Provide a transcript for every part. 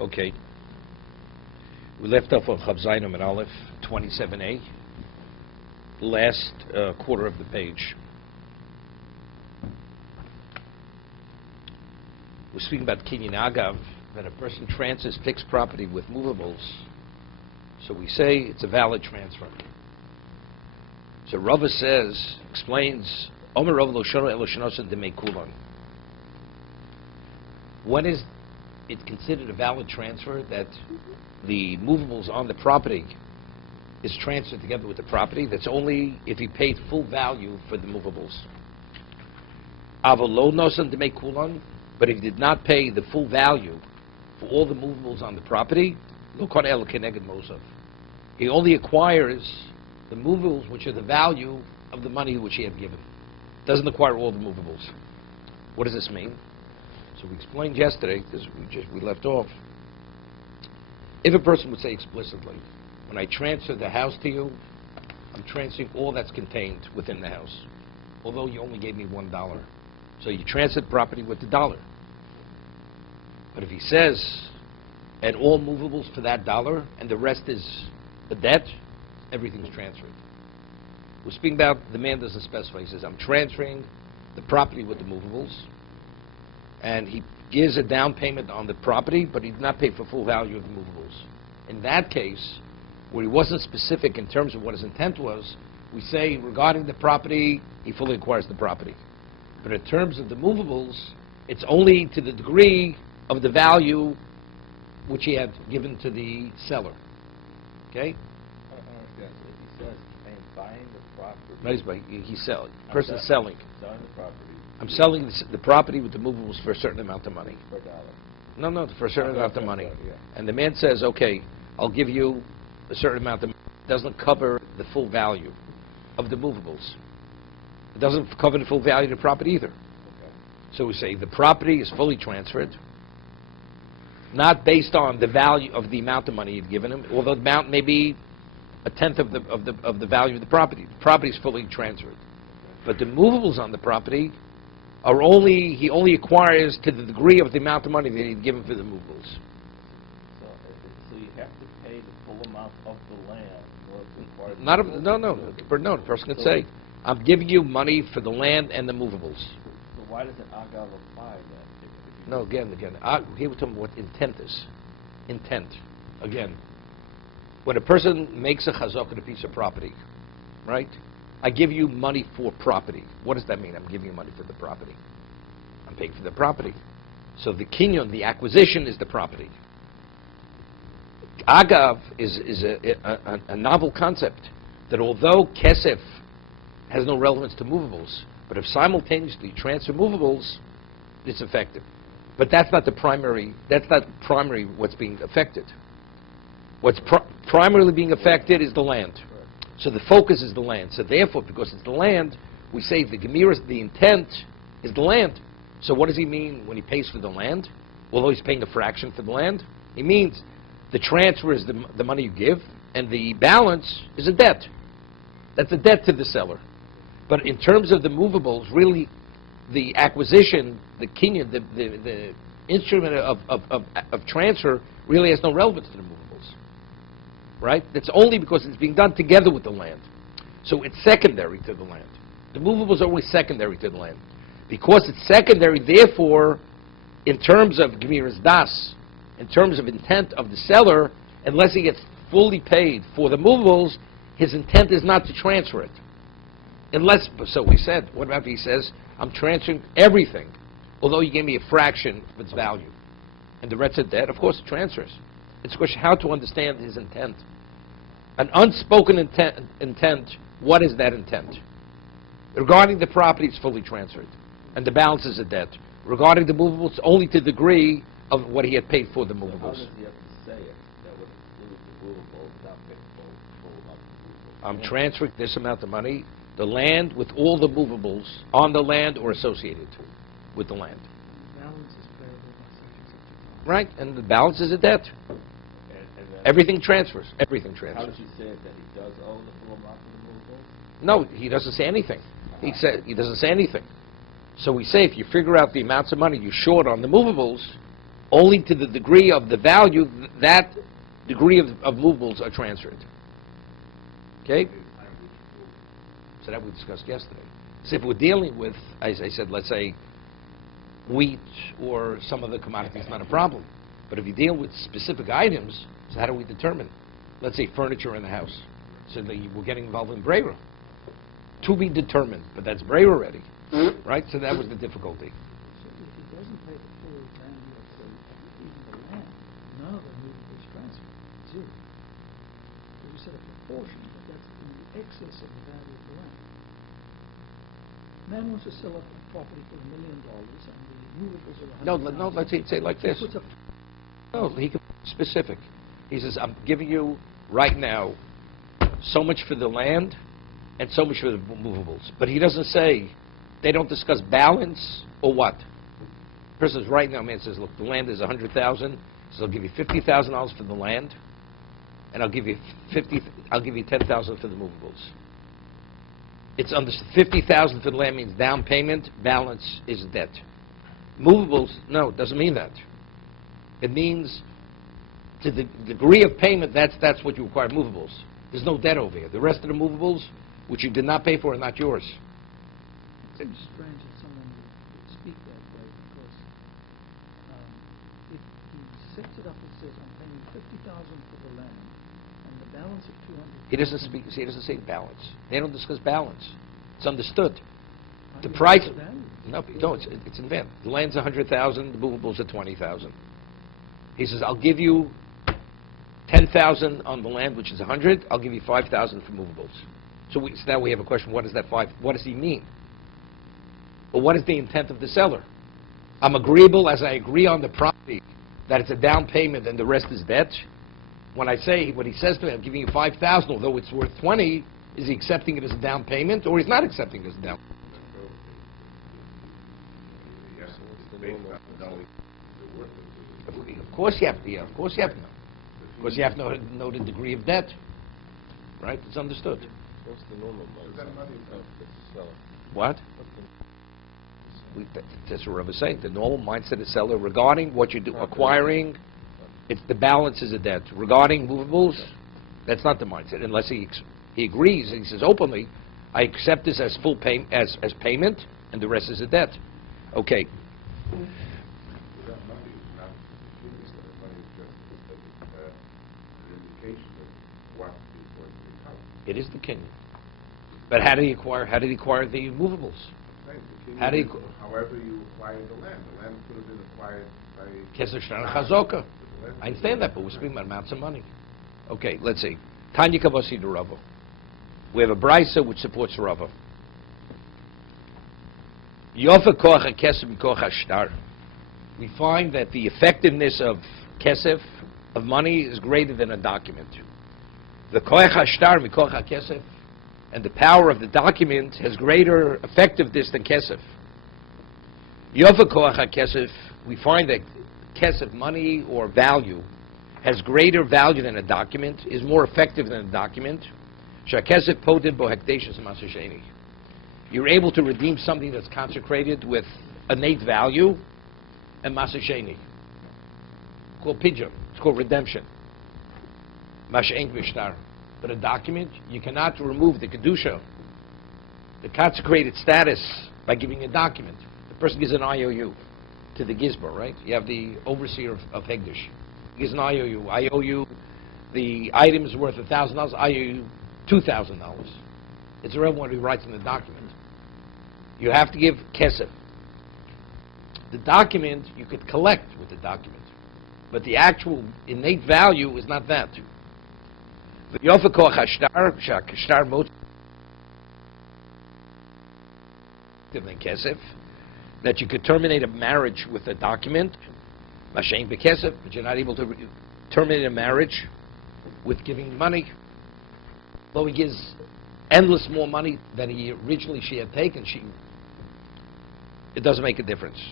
Okay. We left off on Chav Zayin and Aleph, 27a, last quarter of the page. We're speaking about Kinyan Agav, that a person transfers fixed property with movables. So we say it's a valid transfer. So Rava explains, Omer Rava lo shono elo shenosa demei kulon. When is it considered a valid transfer? That the movables on the property is transferred together with the property. That's only if he paid full value for the movables. Avalo nosan demei kulon. But if he did not pay the full value for all the movables on the property, lo kon el keneged mosav. He only acquires the movables which are the value of the money which he had given. Doesn't acquire all the movables. What does this mean? So we explained yesterday, because we left off. If a person would say explicitly, when I transfer the house to you, I'm transferring all that's contained within the house, although you only gave me $1. So you transfer the property with the $1. But if he says, and all movables for that $1, and the rest is a debt, everything's transferred. We're speaking about the man doesn't specify. He says, I'm transferring the property with the movables, and he gives a down payment on the property, but he did not pay for full value of the movables. In that case, where he wasn't specific in terms of what his intent was, we say regarding the property, he fully acquires the property. But in terms of the movables, it's only to the degree of the value which he had given to the seller. Okay? I don't understand. So if he says, I'm buying the property. No, he's selling. The person's selling. Selling the property. I'm selling the property with the movables for a certain amount of money. For $1. No, for a certain amount of money. Yeah. And the man says, okay, I'll give you a certain amount of money. It doesn't cover the full value of the movables. It doesn't cover the full value of the property either. Okay. So we say the property is fully transferred, not based on the value of the amount of money you've given him, although the amount may be a tenth of the value of the property. The property is fully transferred. But the movables on the property are he only acquires to the degree of the amount of money that he'd given for the movables. So you have to pay the full amount of the land in order to acquire the No, the person could say, I'm giving you money for the land and the movables. So why does an agav apply then? No, again. Here we're talking what intent is. Intent. Again, when a person makes a chazak on a piece of property, right? I give you money for property. What does that mean? I'm giving you money for the property. I'm paying for the property. So the kinyon, the acquisition, is the property. Agav is a novel concept that although kesef has no relevance to movables, but if simultaneously you transfer movables, it's effective. But that's not the primary. That's not primarily what's being affected. What's primarily being affected is the land. So the focus is the land. So therefore, because it's the land, we say the gemira, the intent is the land. So what does he mean when he pays for the land? Although he's paying a fraction for the land, he means the transfer is the money you give, and the balance is a debt. That's a debt to the seller. But in terms of the movables, really, the acquisition, the kinyan, the instrument of transfer really has no relevance to the movables. Right? That's only because it's being done together with the land. So it's secondary to the land. The movables are always secondary to the land. Because it's secondary, therefore, in terms of Gemiras Das, in terms of intent of the seller, unless he gets fully paid for the movables, his intent is not to transfer it. So we said, what about if he says, I'm transferring everything, although you gave me a fraction of its value, and the rest of debt, of course it transfers. It's a question how to understand his intent. An unspoken intent, what is that intent? Regarding the property, it's fully transferred, and the balance is a debt. Regarding the movables, only to the degree of what he had paid for the movables. So how does he have to say it that would include the movables without paying full amount of the movables? I'm transferring this amount of money, the land with all the movables on the land or associated with the land. Right, and the balance is a debt. Everything transfers. Everything transfers. How does he say it that he does owe the full amount of the movables? No, he doesn't say anything. He doesn't say anything. So we say if you figure out the amounts of money you short on the movables, only to the degree of the value that degree of movables are transferred. Okay? So that we discussed yesterday. So if we're dealing with, as I said, let's say wheat or some other commodity, it's not a problem. But if you deal with specific items, so how do we determine? Let's say furniture in the house. So we're getting involved in Brera. To be determined, but that's Brera already. Right? So that was the difficulty. So if he doesn't pay the full value of even the land, none of the movables transfer, zero. So we said a proportion, but that's in the excess of the value of the land. Man wants to sell a property for $1 million, and the movables are No, let's say it like this. Puts a No, he can be specific. He says, I'm giving you right now so much for the land and so much for the movables. But he doesn't say, they don't discuss balance or what. The person says, right now, man says, look, the land is $100,000, so I'll give you $50,000 for the land, and I'll give you $10,000 for the movables. It's under $50,000 for the land means down payment, balance is debt. Movables, no, it doesn't mean that. It means to the degree of payment, that's what you require movables. There's no debt over here. The rest of the movables, which you did not pay for, are not yours. It seems strange that someone would speak that way, because if he sets it up and says, I'm paying $50,000 for the land, and the balance of $200,000... He doesn't say balance. They don't discuss balance. It's understood. How The do you price... get the value? No, it's in vain. The land's $100,000, the movables are $20,000. He says, I'll give you $10,000 on the land, which is $100. I'll give you $5,000 for movables. So now we have a question, what does he mean? But what is the intent of the seller? I'm agreeable as I agree on the property that it's a down payment and the rest is debt. When I say, what he says to me, I'm giving you $5,000, although it's worth $20, is he accepting it as a down payment or he's not accepting it as a down payment? Of course you have to know. Of course you have to know. Because you have to know the degree of debt. Right? It's understood. What's the normal mindset of the seller? What? That's what I was saying. The normal mindset of the seller regarding what you do, acquiring, it's the balance is a debt. Regarding movables, that's not the mindset. Unless he agrees and he says openly, I accept this as full as payment, and the rest is a debt. Okay. It is the king. But how did he acquire the movables? How did he... However you acquired the land could have been acquired by... Keser Shtar Chazoka. I understand that, but we're speaking about amounts of money. Okay, let's see. Tanya Kavasi de Rava. We have a brisa which supports Rava. Yofa kocha kesef kocha shtar. We find that the effectiveness of kesef, of money, is greater than a document. The kocha shtar mikocha kesef, and the power of the document has greater effectiveness than kesef. Yofa kocha kesef, we find that kesef, money or value, has greater value than a document, is more effective than a document. Shakesef poted bo hekdeshus masasheni. You're able to redeem something that's consecrated with innate value and masasheni. It's called pidyon. It's called redemption. Mashenk vishtar. But a document, you cannot remove the kedusha, the consecrated status, by giving a document. The person gives an IOU to the gizbar, right? You have the overseer of Hegdish. He gives an IOU. I owe you, the item is worth $1,000. I owe you $2,000. It's irrelevant what he writes in the document. You have to give kesef. The document you could collect with the document, but the actual innate value is not that. That you could terminate a marriage with a document, but you're not able to terminate a marriage with giving money. Though he gives endless more money than she had taken, it doesn't make a difference.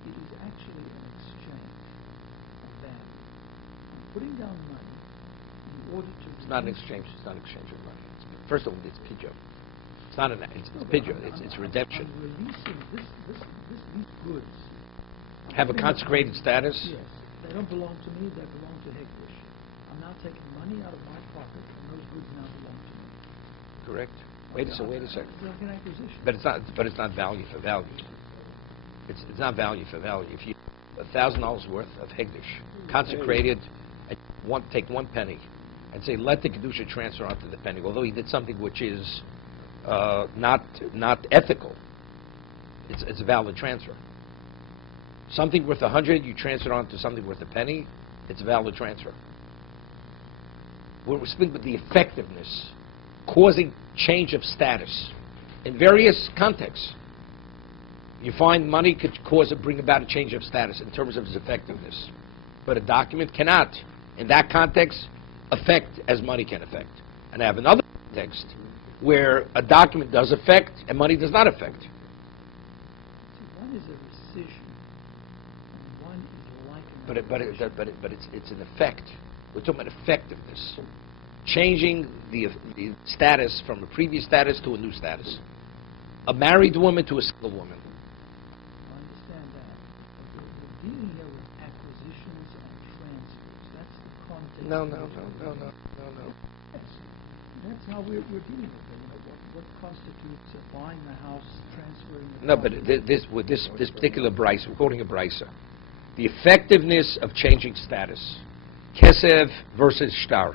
It is actually an exchange of value. putting down money in order to... It's not an exchange. It's not an exchange of money. First of all, it's pidyon. It's not an. It's pidyon. It's redemption. I'm releasing these goods. Have a consecrated status. Yes. They don't belong to me, they belong to Hegdish. I'm now taking money out of my pocket, and those goods now belong to me. Correct. Wait a second. It's like an acquisition. But it's not. But it's not value for value. It's not value for value. If you $1,000 worth of Hegdish consecrated, and take 1 penny, and say let the kedusha transfer onto the penny, although he did something which is not ethical. It's a valid transfer. Something worth 100, you transfer it on to something worth a penny, it's a valid transfer. We're speaking about the effectiveness, causing change of status in various contexts. You find money could bring about a change of status in terms of its effectiveness, but a document cannot, in that context, affect as money can affect. And I have another context where a document does affect and money does not affect. See, one is a rescission, and one is like an But it's an effect. We're talking about effectiveness, changing the status from a previous status to a new status, a married woman to a single woman. I understand that. But we're dealing here with acquisitions and transfers. That's the context. No. Yes. That's how we're dealing with it. What constitutes buying the house, transferring the No, but with this particular brisa, we're quoting a brisa. The effectiveness of changing status, kesev versus shtar,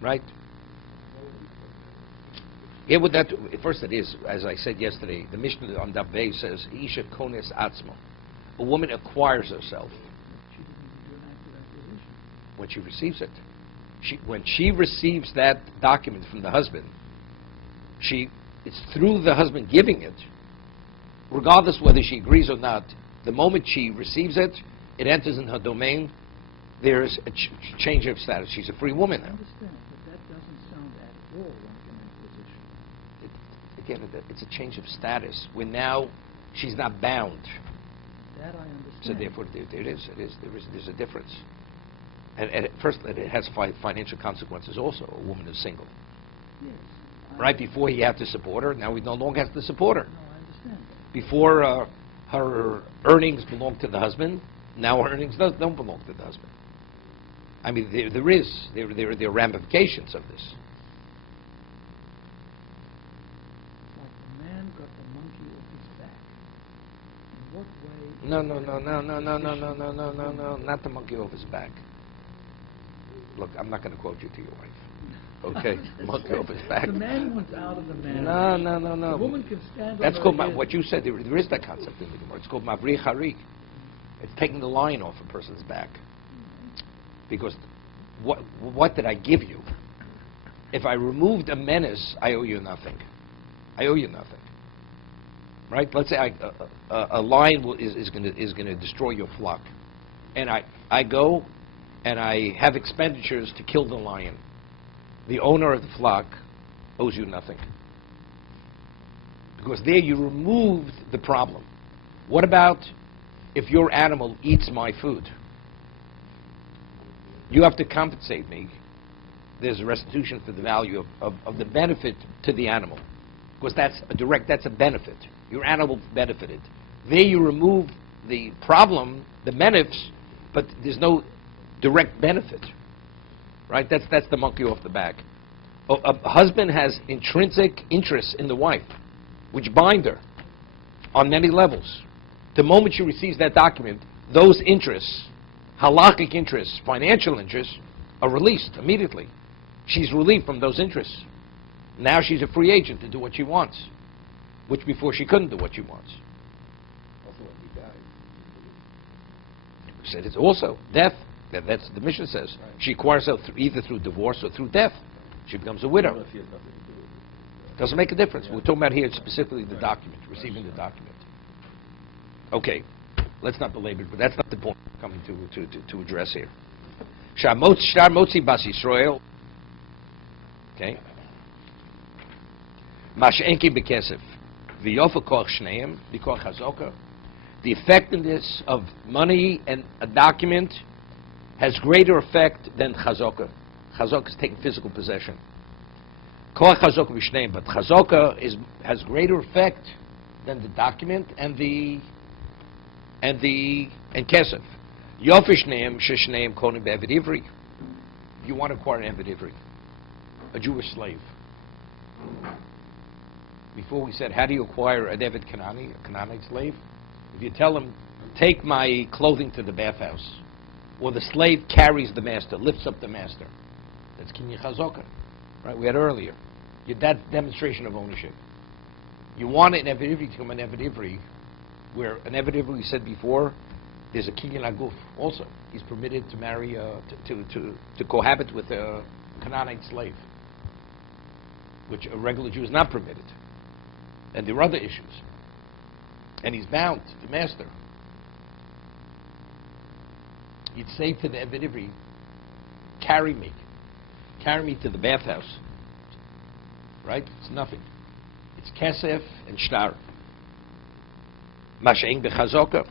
right? Yeah, with that, first it is, as I said yesterday, the Mishnah on Daf Bey says, Isha kones atzma. A woman acquires herself She didn't even do an active acquisition. when she receives it. When she receives that document from the husband, it's through the husband giving it, regardless whether she agrees or not. The moment she receives it, it enters in her domain. There's a change of status. She's a free woman I now. understand, but that doesn't sound at all like an acquisition. Again, it's a change of status. When now she's not bound. That I understand. So therefore, there's a difference. And at first, it has financial consequences also. A woman is single. Yes. Right before he had to support her, now he no longer has to support her. No, I understand that. Before her earnings belonged to the husband, now her earnings don't belong to the husband. I mean, there are ramifications of this. It's like the man got the monkey off his back. In what way... No, not the monkey off his back. Look, I'm not going to quote you to your wife. Okay? Monkey off his back. The man went out of the man. No. The woman can stand That's on called, her head. what you said, there is that concept in the Gemara. It's called Mavri Hari. It's taking the lion off a person's back. Because what did I give you? If I removed a menace, I owe you nothing. I owe you nothing. Right? Let's say a lion is going to destroy your flock. And I go and I have expenditures to kill the lion. The owner of the flock owes you nothing. Because there you removed the problem. What about if your animal eats my food? You have to compensate me. There's a restitution for the value of the benefit to the animal. Because that's a benefit. Your animal benefited. There you remove the problem, the menace, but there's no direct benefit. Right? That's the monkey off the back. A husband has intrinsic interests in the wife, which bind her on many levels. The moment she receives that document, those interests, halakhic interests, financial interests, are released immediately. She's relieved from those interests. Now she's a free agent to do what she wants, which before she couldn't do what she wants. Also, when he died. We said it's also death. That's the Mishnah says. Right. She acquires herself either through divorce or through death. She becomes a widow. Even if he has nothing to do with it. Doesn't make a difference. Yeah. We're talking about here specifically the Right. document, receiving the document. Okay, let's not belabor it, but that's not the point we're coming to address here. Shtar motzi bas Yisrael. Okay. Mash'enki bekesef. V'yofa koch shneim, v'koch hazoka. The effectiveness of money and a document has greater effect than chazaka. Chazaka is taking physical possession. Koach chazaka v'shneim, but chazaka has greater effect than the document and kesef. Yofish neim sheshneim konim be'eved ivri. You want to acquire an eved ivri, a Jewish slave. Before we said, how do you acquire an eved Kanani, a Canaanite slave? If you tell him, take my clothing to the bathhouse, or the slave carries the master, lifts up the master, that's kinyan chazaka, right? We had earlier. That's demonstration of ownership. You want an eved ivri to become an eved ivri, where an eved ivri, we said before, there's a kinyan aguf also. He's permitted to marry, to cohabit with a Canaanite slave, which a regular Jew is not permitted. And there are other issues. And he's bound to the master. You'd say to the eved ivri, carry me to the bathhouse. Right? It's nothing. It's kesef and shtar. Mash'eng b'chazaka.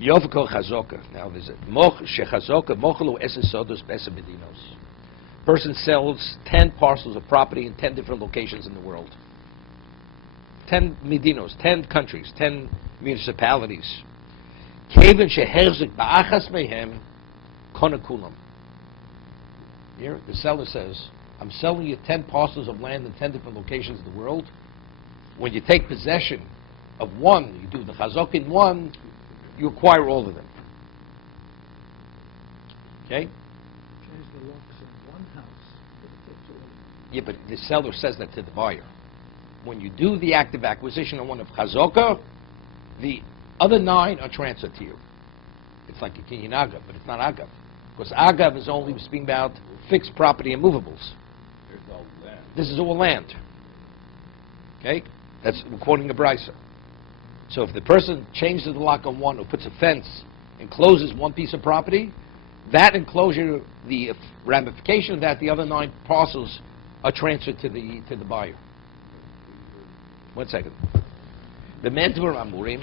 Yovko chazaka. Now there's a moch shechazaka mochelu esesodos besa medinos. Person sells 10 parcels of property in 10 different locations in the world. 10 medinos, 10 countries, 10 municipalities. Kevin sheherzik ba'achas mehem kona kulam. Here, the seller says, I'm selling you 10 parcels of land in 10 different locations in the world. When you take possession of one, you do the chazak in one, you acquire all of them. Okay? Change the locks in one house, but it takes all. Yeah, but the seller says that to the buyer. When you do the active acquisition of one of chazaka, the other 9 are transferred to you. It's like a kinyan agav, but it's not agav. Because agav is only speaking about fixed property and movables. There's no land. This is all land. Okay? That's, we're quoting a brisa. So if the person changes the lock on one or puts a fence, encloses one piece of property, that enclosure, the ramification of that, the other 9 parcels are transferred to the buyer. 1 second. The Mentor Amurim,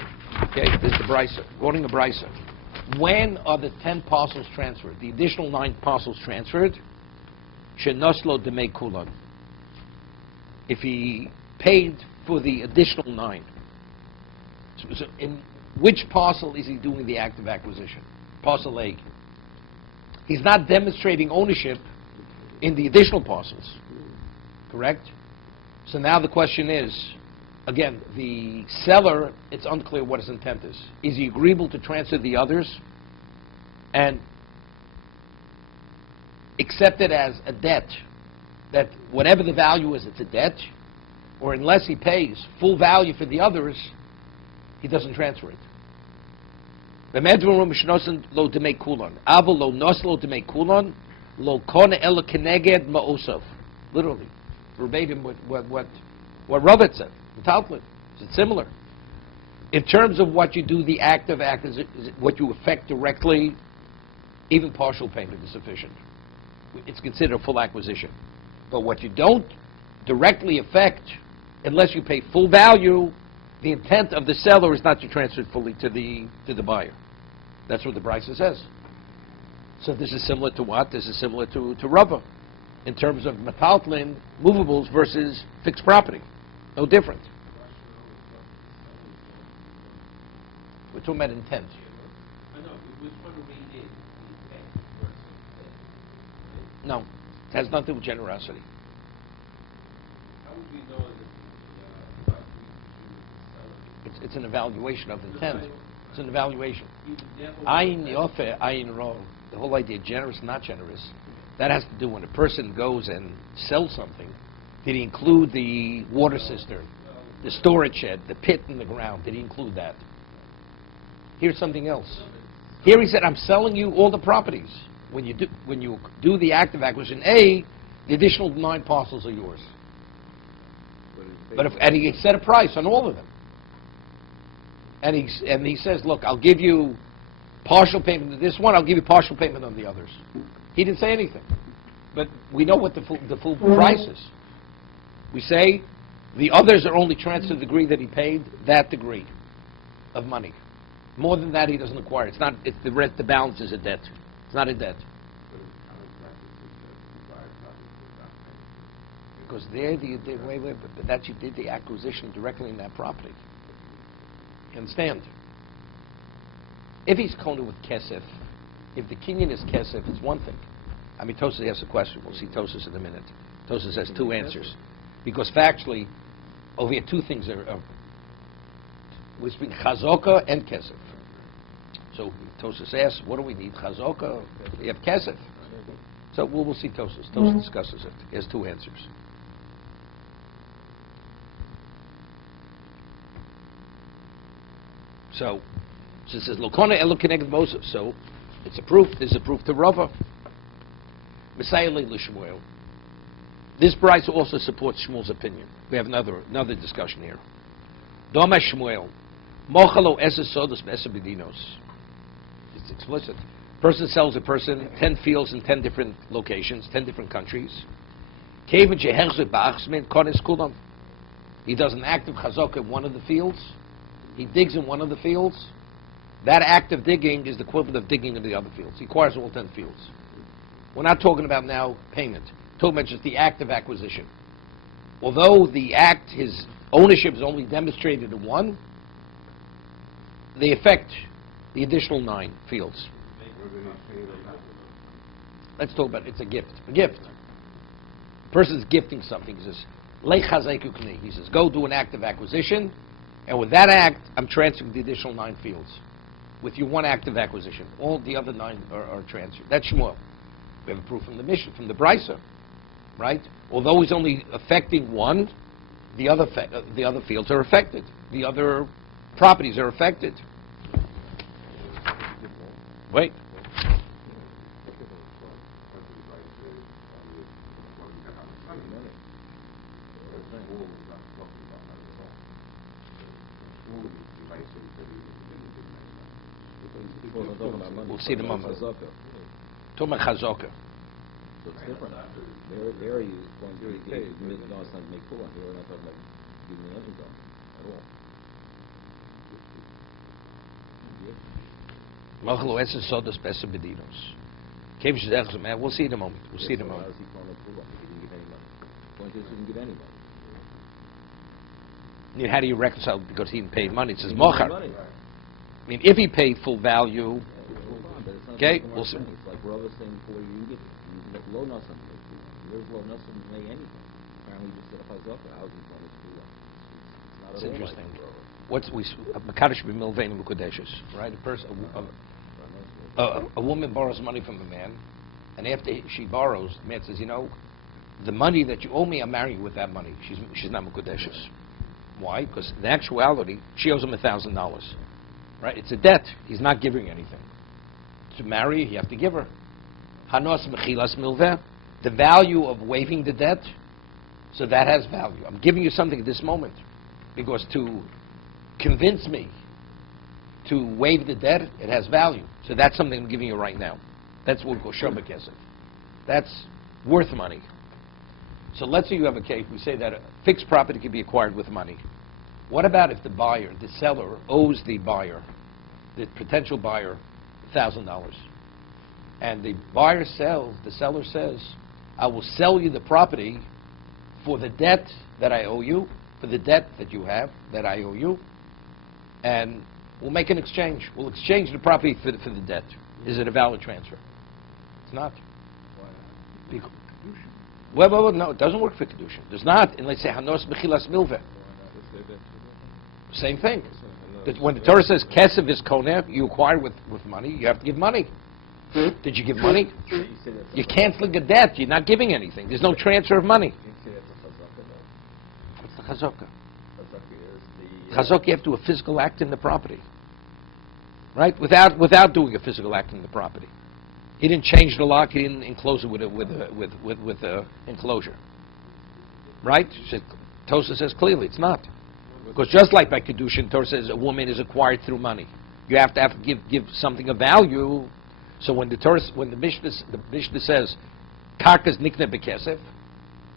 okay, this is the brisa, quoting a brisa. When are the 10 parcels transferred? The additional 9 parcels transferred? Shenoslo demei kulan. If he paid for the additional 9. So in which parcel is he doing the active acquisition? Parcel A. He's not demonstrating ownership in the additional parcels. Correct? So now the question is, again, the seller, it's unclear what his intent is. Is he agreeable to transfer the others and accept it as a debt, that whatever the value is, it's a debt, or unless he pays full value for the others, he doesn't transfer it? Lo demei kulon. Avo lo nos lo demei kulon. Lo kone ela keneged ma'osov. Literally, verbatim what Ravet said. The Talmud. It's similar. In terms of what you do, the act of what you effect directly, even partial payment is sufficient. It's considered a full acquisition. But what you don't directly affect, unless you pay full value, the intent of the seller is not to transfer it fully to the buyer. That's what the brisa says. So this is similar to what? This is similar to Rava, in terms of metaltlin, movables versus fixed property. No different. We're talking about intent. I know, which one do we need? No, it has nothing to do with generosity. How would we know that It's an evaluation of intent. It's an evaluation. he would never... Ayin yofe, ayin ro. The whole idea, generous, not generous, that has to do when a person goes and sells something. Did he include the water cistern, the storage shed, the pit in the ground? Did he include that? Here's something else. Here he said, I'm selling you all the properties. When you do the active acquisition A, the additional 9 parcels are yours. And he set a price on all of them. And he says, look, I'll give you partial payment to this one, I'll give you partial payment on the others. He didn't say anything. But we know what the full price is. We say the others are only transferred to the degree that he paid that degree of money. More than that, he doesn't acquire. It's not. It's the balance is a debt. It's not a debt. But it's common practice to buy property without paying. Because wait, but that you did the acquisition directly in that property. You understand? If he's Kona with Kesef, if the Kenyan is Kesef, it's one thing. I mean, Tosas asks a question. We'll see Tosas in a minute. Tosas has two answers. Because factually, over here, two things are we speak Chazoka and Kesef. So Tosas asks, what do we need? Chazoka? We have Kesef. So we'll see Tosas. Tosas discusses it. He has two answers. So it says, Lokona elo connected Moses. So it's a proof. There's a proof to Rava. Messiah Shmuel. This Bryce also supports Shmuel's opinion. We have another discussion here. Doma Shmuel. Mochalo eses sodos be'eser bedinos. It's explicit. Person sells a person 10 fields in 10 different locations, 10 different countries. Kevin sheherze ba'achsmin kones kulam. He does an act of chazaka in one of the fields. He digs in one of the fields. That act of digging is the equivalent of digging in the other fields. He acquires all 10 fields. We're not talking about now payment. We're talking about just the act of acquisition. Although the act, his ownership is only demonstrated in one, they affect the additional 9 fields. Let's talk about it. It's a gift. A gift. Person's gifting something. He says, Lech hazeiku kni. He says, go do an act of acquisition, and with that act, I'm transferring the additional 9 fields. With your one act of acquisition, all the other 9 are transferred. That's Shmuel. We have a proof from the Mishnah, from the Brisa, right? Although he's only affecting one, the other fields are affected. The other properties are affected. Wait. We'll see the moment. Talking about chazaka. So it's different. There he's going to give $1 million to make full on. Here we're not talking about giving the engine done at all. Machlo eses sodos be'eser bedinos. Kev shezech man. We'll see in a moment. We'll see in a So how moment. is he calling it full on? He didn't give any money. The point is he didn't give any money. I mean, how do you reconcile because he didn't pay money? It says He didn't give mochar. money. I mean, if he paid full value, But it's not Okay, from our we'll see. thing. It's like Rava saying before you get low nothing. Where's low nothing to make anything? Apparently you just said a chazaka. How's he calling it full on? It's not it's at all interesting. like Rava. What's we makadosh b'milvein mukadeshes, right? A woman borrows money from a man, and after she borrows, the man says, you know, the money that you owe me, I'm marrying you with that money. She's not mukadeshes. Why? Because in actuality, she owes him $1,000. Right? It's a debt. He's not giving anything. To marry, you have to give her. Hanos mechilas milveh. The value of waiving the debt, so that has value. I'm giving you something at this moment. Because to convince me to waive the debt, it has value. So that's something I'm giving you right now. That's what we call shobah kesef. That's worth money. So let's say you have a case, we say that a fixed property can be acquired with money. What about if the buyer, the seller, owes the buyer, the potential buyer, $1,000? And the seller says, I will sell you the property for the debt that I owe you, for the debt that you have, that I owe you, and we'll make an exchange. We'll exchange the property for the debt. Is it a valid transfer? It's not. Because, well, no, it doesn't work for Kedushin. There's not, and let's say, Hanos Mechilas Milveh. Same thing. That when the Torah says Kesef is Koneh, you acquire with money, you have to give money. Did you give money? You're canceling a debt. You're not giving anything. There's no transfer of money. What's the chazaka? Chazaka, you have to do a physical act in the property. Right? Without doing a physical act in the property. He didn't change the lock. He didn't enclose it with a enclosure. Right? Tosa says clearly it's not. Because just like by Kedushin, Torah says a woman is acquired through money. You have to give something of value. So when the Mishnah says karkas nikne bekesef,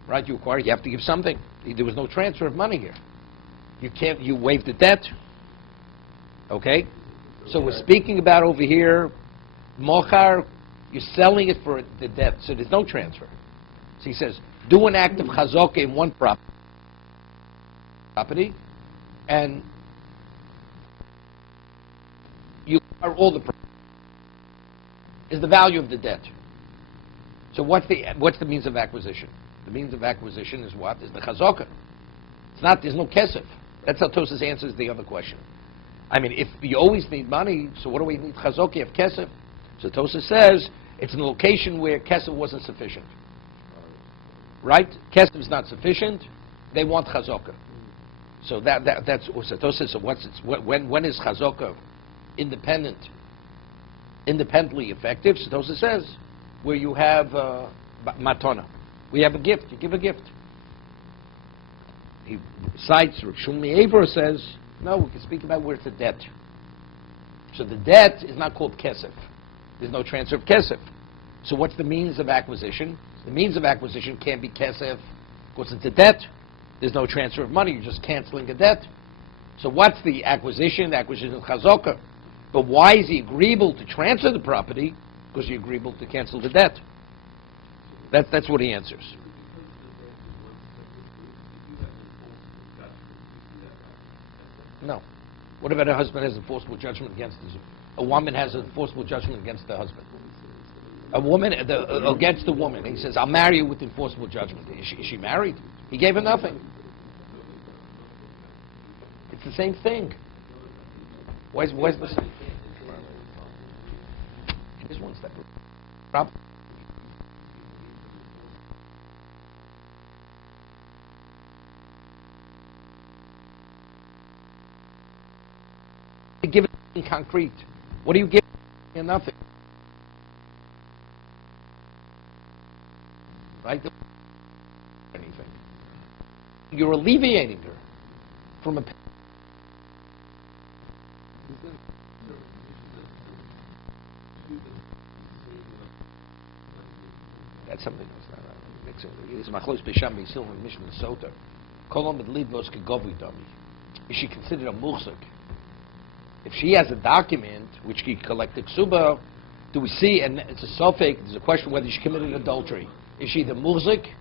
right? You acquire, you have to give something. There was no transfer of money here. You waive the debt. Okay? So we're speaking about over here, mochar, You're selling it for the debt, so there's no transfer. So he says, do an act of chazaka in one property, and you are all the is the value of the debt. So what's the means of acquisition? The means of acquisition is what? Is the chazaka. It's not, there's no kesef. That's how Tosas answers the other question. I mean, if you always need money, so what do we need chazaka? You have kesef. So Tosas says, it's in a location where kesef wasn't sufficient. Right? Kesef is not sufficient. They want chazaka. So that's so Tosas. So when is chazaka independently effective? So Tosas says, where you have matona, we have a gift. You give a gift. He cites Rav Shlomo Eber says, no, we can speak about where it's a debt. So the debt is not called kesef. There's no transfer of kesef. So what's the means of acquisition? The means of acquisition can't be kesef because it's a debt. There's no transfer of money. You're just canceling a debt. So what's the acquisition? The acquisition is chazaka. But why is he agreeable to transfer the property? Because you're agreeable to cancel the debt. That's what he answers. No. What about a husband has enforceable judgment against a woman has an enforceable judgment against the husband? A woman against the woman. He says, "I'll marry you with enforceable judgment." Is she married? He gave her nothing. It's the same thing. Where's the same? It is one step. Problem. Give it in concrete. What do you give? Nothing. Right? Anything. You're alleviating her from a. That's something else. It's machlos b'sham b'sil from Mishnah Sota. Kolom et livos kegovi dami. Is she considered a muhzik? If she has a document which she collected ksuba, do we see? And it's a suffix. There's a question whether she committed adultery. Is she the muhzik?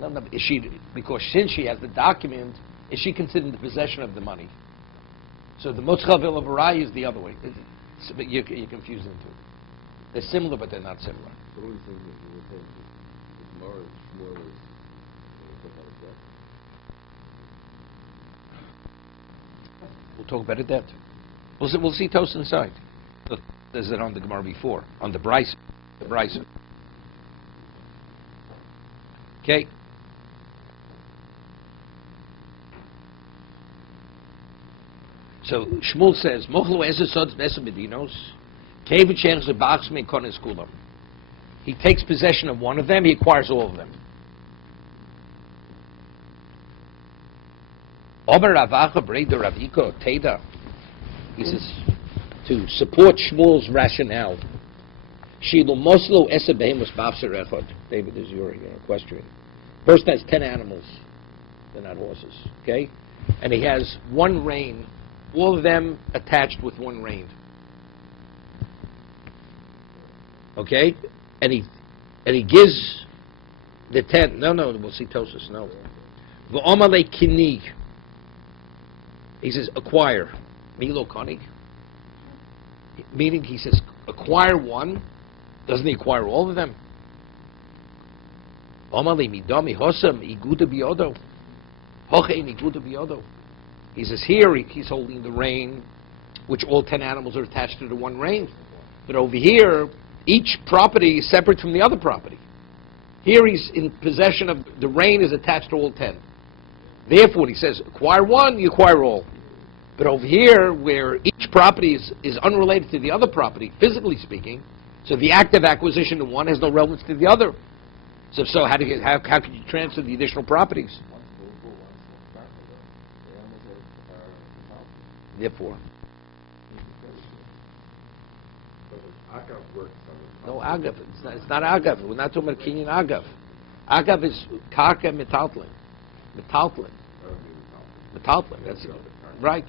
No. Is she, because since she has the document, is she considered the possession of the money? So the motzcha v'elavaraya is the other way. But you're confusing the two. They're similar, but they're not similar. So what do you think that you were saying? Is more is We'll talk about it. We'll see Toast inside. There's it on the Gemara before, on the Bryce. Okay. So Shmuel says, "Mochlu ezesods besu medinos, kevich zebachs me kones kulam." He takes possession of one of them. He acquires all of them. Omer Ravacha Breda Raviko Teda. He says, to support Shmuel's rationale, Shilu Moslo Esebehemus Bafser Echod. David, is your question. Person has 10 animals. They're not horses. Okay? And he has one rein, all of them attached with one rein. Okay? And he gives the 10. No, we'll see Tosus. No. V'omale Kini. He says, acquire. Milo Konig. Meaning, he says, acquire one. Doesn't he acquire all of them? He says, here he's holding the rein, which all 10 animals are attached to the one rein. But over here, each property is separate from the other property. Here he's in possession of, the rein is attached to all 10. Therefore, he says, acquire one, you acquire all. But over here, where each property is unrelated to the other property, physically speaking, so the act of acquisition of one has no relevance to the other. So how can you transfer the additional properties? Therefore. Agav works on No, Agav. It's not Agav. We're not talking about Kenyan Agav. Agav is Karka Metaltlin. Metaltlin. That's right.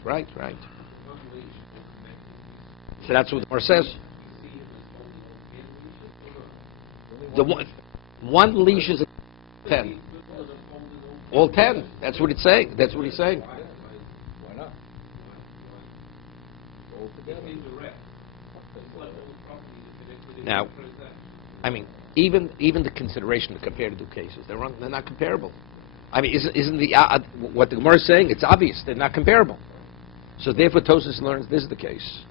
So that's what the Gemara says. The one leash is 10. All 10. That's what it's saying. That's what he's saying. Why not? All together. Indirect. It's like all the property is connected in Now, the transaction. I mean, even the consideration to compare the two cases, they're not comparable. I mean, isn't the what the Gemara is saying? It's obvious they're not comparable. So therefore, Tosfos learns this is the case.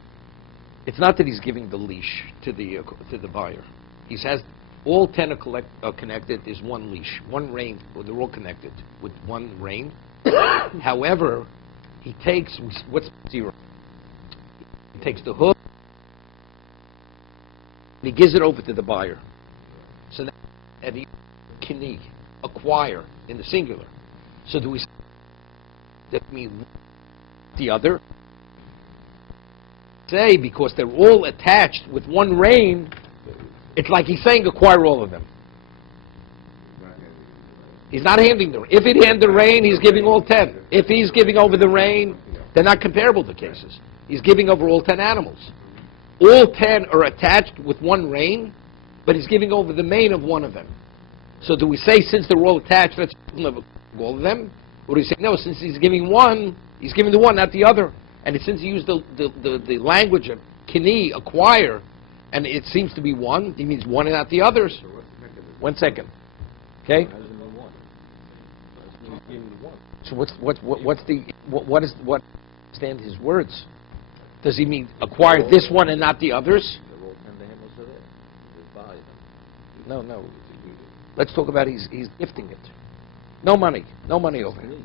It's not that he's giving the leash to the buyer. He says all 10 are connected. There's one leash, one rein. Or they're all connected with one rein. However, he takes what's 0. He takes the hook and he gives it over to the buyer. So now, and he kini, acquire in the singular. So do we say that mean the other? Say because they're all attached with one rein, it's like he's saying acquire all of them. He's not handing the. If he hand the rein, he's giving all 10. If he's giving over the rein, they're not comparable to cases. He's giving over all 10 animals. All 10 are attached with one rein, but he's giving over the mane of one of them. So do we say since they're all attached, let's all of them? Or do we say no? Since he's giving one, he's giving the one, not the other. And since he used the language of kini, acquire, and it seems to be one, he means one and not the others. So what's the mechanism? 1 second. Okay. How does it mean one? How does it mean one? So what stand his words? Does he mean acquire this one and not the others? They're all 10 animals are there. Just buy them. No. Let's talk about he's gifting it. No money over here. Kini.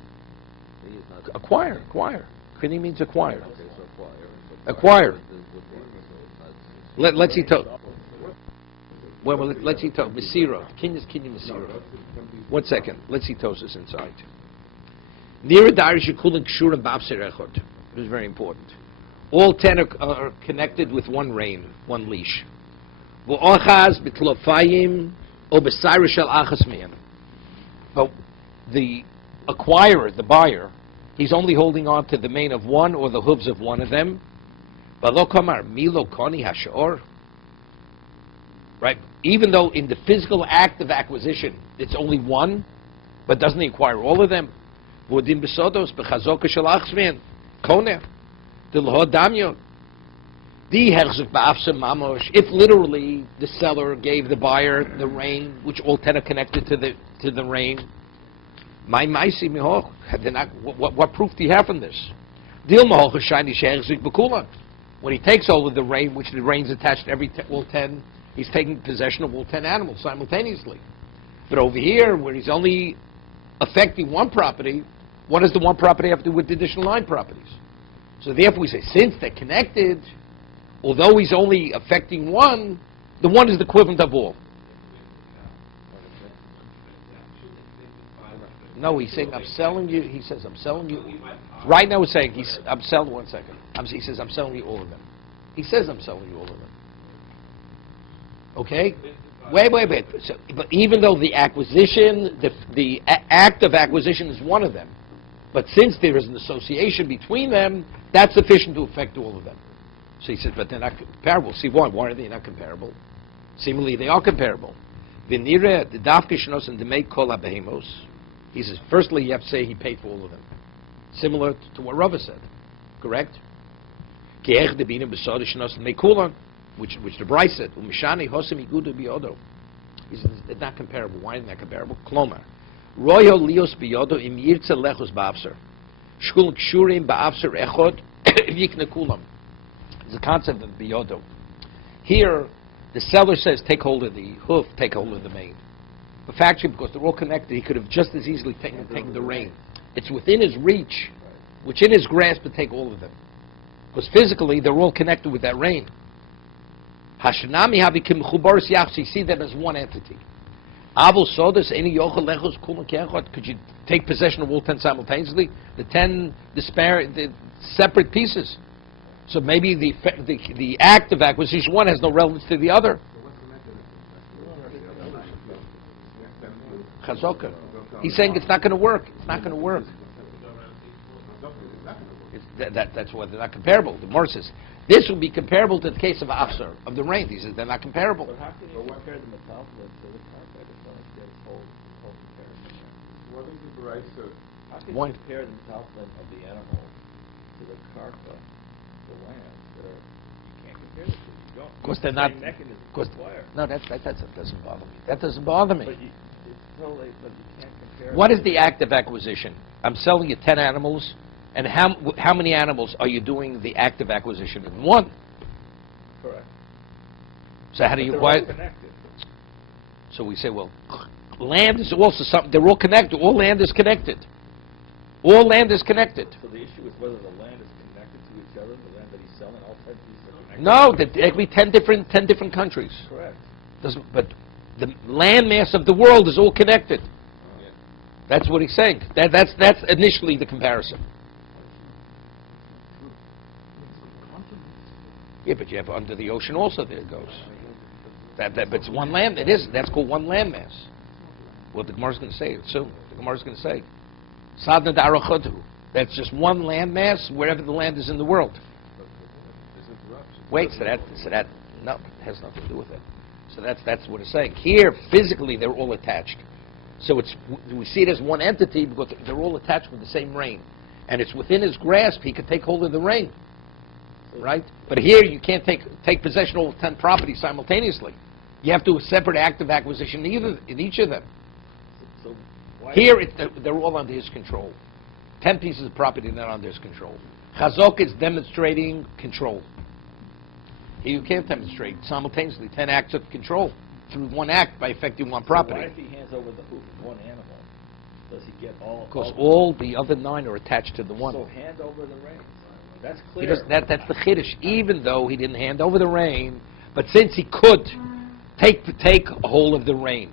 Kini is not. Acquire. Kini means acquire. Okay, so acquire. Acquire. Is with one, so it's not- Let's see. Well, let's see. Mesira. Kinyan Mesira. 1 second. Let's see Tosfos inside. Near Darish Yekulim Kshur and Ba'afser Echot. It is very important. All 10 are connected with one rein, one leash. V'ochaz b'tlofayim o b'sayra shel achas me'em. But the acquirer, the buyer, he's only holding on to the mane of one or the hooves of one of them. V'lo kamar milo koni hashor. Right? Even though in the physical act of acquisition, it's only one, but doesn't he acquire all of them? V'odim b'sodos b'chazoka shel achas me'em. Koneh. If literally the seller gave the buyer the rein, which all 10 are connected to the rein, what proof do you have from this? When he takes over the rein, which the rein's attached to all 10, he's taking possession of all 10 animals simultaneously. But over here, where he's only affecting one property, what does the one property have to do with the additional 9 properties? So therefore we say, since they're connected, although he's only affecting one, the one is the equivalent of all. No, he's saying, I'm selling you, he says, I'm selling you. Right now he's saying, I'm selling, 1 second. He says, I'm selling you all of them. He says, I'm selling you all of them. Okay? Wait. So, but even though the acquisition, the act of acquisition is one of them, but since there is an association between them, that's sufficient to affect all of them. So he says, but they're not comparable. See, why are they not comparable? Seemingly they are comparable. V'nireh the dafke shnos and demei kol habehemos. He says, firstly, you have to say he paid for all of them. Similar to what Rava said. Correct? Ke'ech debinim b'soda shnos and mekulan, which the Bryce said. Umishani hosem igudu biodo. He says, it's not comparable. Why is it not comparable? Klomar. Royo lios biyodo im yirtze lechos ba'afser. Shkul kshurim ba'afser echod yikne kulam. It's a concept of biyodo. Here, the seller says, take hold of the hoof, take hold of the mane. But factually, because they're all connected, he could have just as easily taken the rein. It's within his reach, which in his grasp to take all of them. Because physically, they're all connected with that rein. Hashanami havikim chubaris yachs, you see them as one entity. Avol sodas any yochel lechos kulam keachot. Could you take possession of all 10 simultaneously? The 10 the separate pieces. So maybe the act of acquisition one has no relevance to the other. Chazoka. He's saying it's not going to work. It's not going to work. That's why they're not comparable. The Gemara says, This would be comparable to the case of Afsar, of the rain. He says they're not comparable. But how can you compare the metalphalid to the carpet? I just don't understand this whole comparison. What is the Baraisa? How can One- you compare the metalphalid of the animal to the carpa, the lands that are, you can't compare the two. You don't. Of course, they're use the not. same mechanism Of course, to acquire. no, that doesn't bother me. That doesn't bother me. But you, it's totally, but you can't compare. What is the act of acquisition? I'm selling you 10 animals, and how many animals are you doing the act of acquisition in? One. Correct. So how do But you they're all acquire? connected. So we say, well, land is also something. They're all connected. All land is connected. All land is connected. So the issue is whether the land is connected to each other, the land that he's selling, all 10 pieces are connected. No, there could be 10 different countries. Correct. But the landmass of the world is all connected. That's what he's saying. That's initially the comparison. Yeah, but you have under the ocean also. There it goes. But it's one land. It is. That's called one landmass. Well, the Gemara's going to say it soon. The Gemara's going to say, Sadna Darachotu. That's just one landmass wherever the land is in the world. Wait, so that no, it has nothing to do with it. So that's what it's saying. Here, physically, they're all attached. So we see it as one entity because they're all attached with the same rein, and it's within his grasp. He could take hold of the rein, right? But here, you can't take possession of all 10 properties simultaneously. You have to do a separate act of acquisition in each of them. So why? Here, they're all under his control. 10 pieces of property not under his control. Chazok is demonstrating control. Here you can't demonstrate simultaneously 10 acts of control through one act by affecting one So property. why if he hands over the hoof of one animal, does he get all? Because all the other 9 are attached to the one. So hand over the reins. That's He clear. does, that's the chiddush. Even though he didn't hand over the rein, but since he could take a hold of the rein,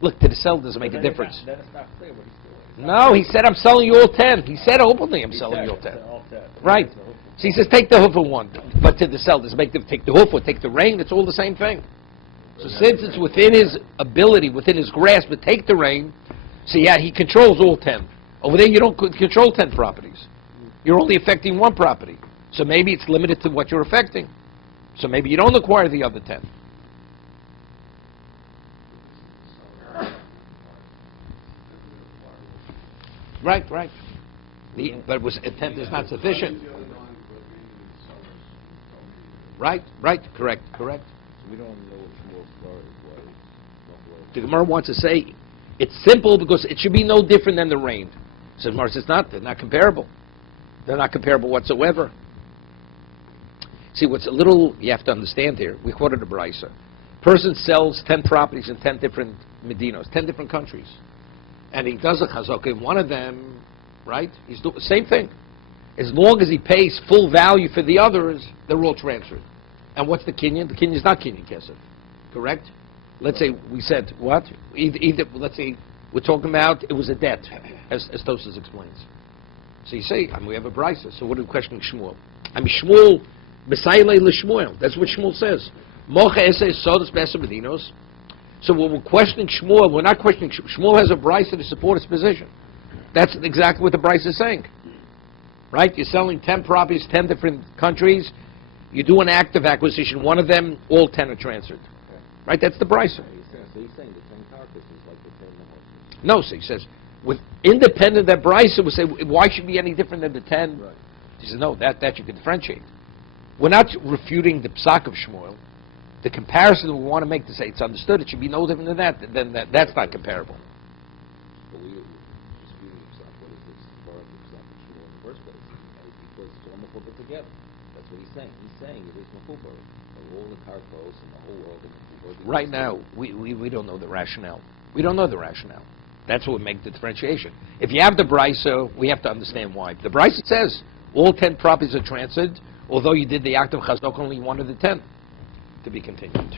look, to the seller doesn't make a difference. Then it's not clear what he's doing. It's not No, he said, I'm selling you all 10. He said openly, I'm He selling said you all it, 10. all 10. Right. It's the hoof of So he one. says, take the hoof of one. But to the seller, does it make them take the hoof or take the rein? It's all the same thing. So since it's within his ability, within his grasp to take the rein, so yeah, he controls all 10. Over there, you don't control 10 properties. You're only affecting one property. So maybe it's limited to what you're affecting. So maybe you don't acquire the other 10. Right. But a tenth is not sufficient. Right, correct. So we don't know what Shmuel's story was. The Gemara wants to say it's simple because it should be no different than the rain. So Gemara says they're not comparable. They're not comparable whatsoever. See, what's a little you have to understand here, we quoted a Baraisa. Person sells 10 properties in 10 different Medinos, 10 different countries. And he does a chazaka in one of them, right? He's doing the same thing. As long as he pays full value for the others, they're all transferred. And what's the kinyan? The kinyan is not kinyan kesef, correct? Let's say we said what? Either let's say we're talking about it was a debt, as Tosas explains. So you say, we have a brisa. So what are we questioning Shmuel? Shmuel, Messiah l'Shmuel. That's what Shmuel says. Mocha ese sodas b'esa medinos. So when we're questioning Shmuel, we're not questioning Shmuel has a brisa to support his position. That's exactly what the brisa is saying. Right? You're selling 10 properties, 10 different countries. You do an act of acquisition. One of them, all 10 are transferred. Right? That's the brisa. So he's saying the 10 carcass is like the 10 Nahor. No, so he says, with independent that brisa would say, why should it be any different than the 10? Right. He says, no, that you can differentiate. We're not refuting the psak of Shmuel. The comparison we want to make to say it's understood, it should be no different than that. That's not comparable. But we were disputing himself. What is this bar of himself and Shmuel in the first place? And it's because it's all mechubah together. That's what he's saying. He's saying it is mechubah. All the karkos and the whole world are mechubah. Right now, we don't know the rationale. We don't know the rationale. That's what would make the differentiation. If you have the brisa, we have to understand why. The brisa says all 10 properties are transferred, although you did the act of chazak only one of the 10. To be continued.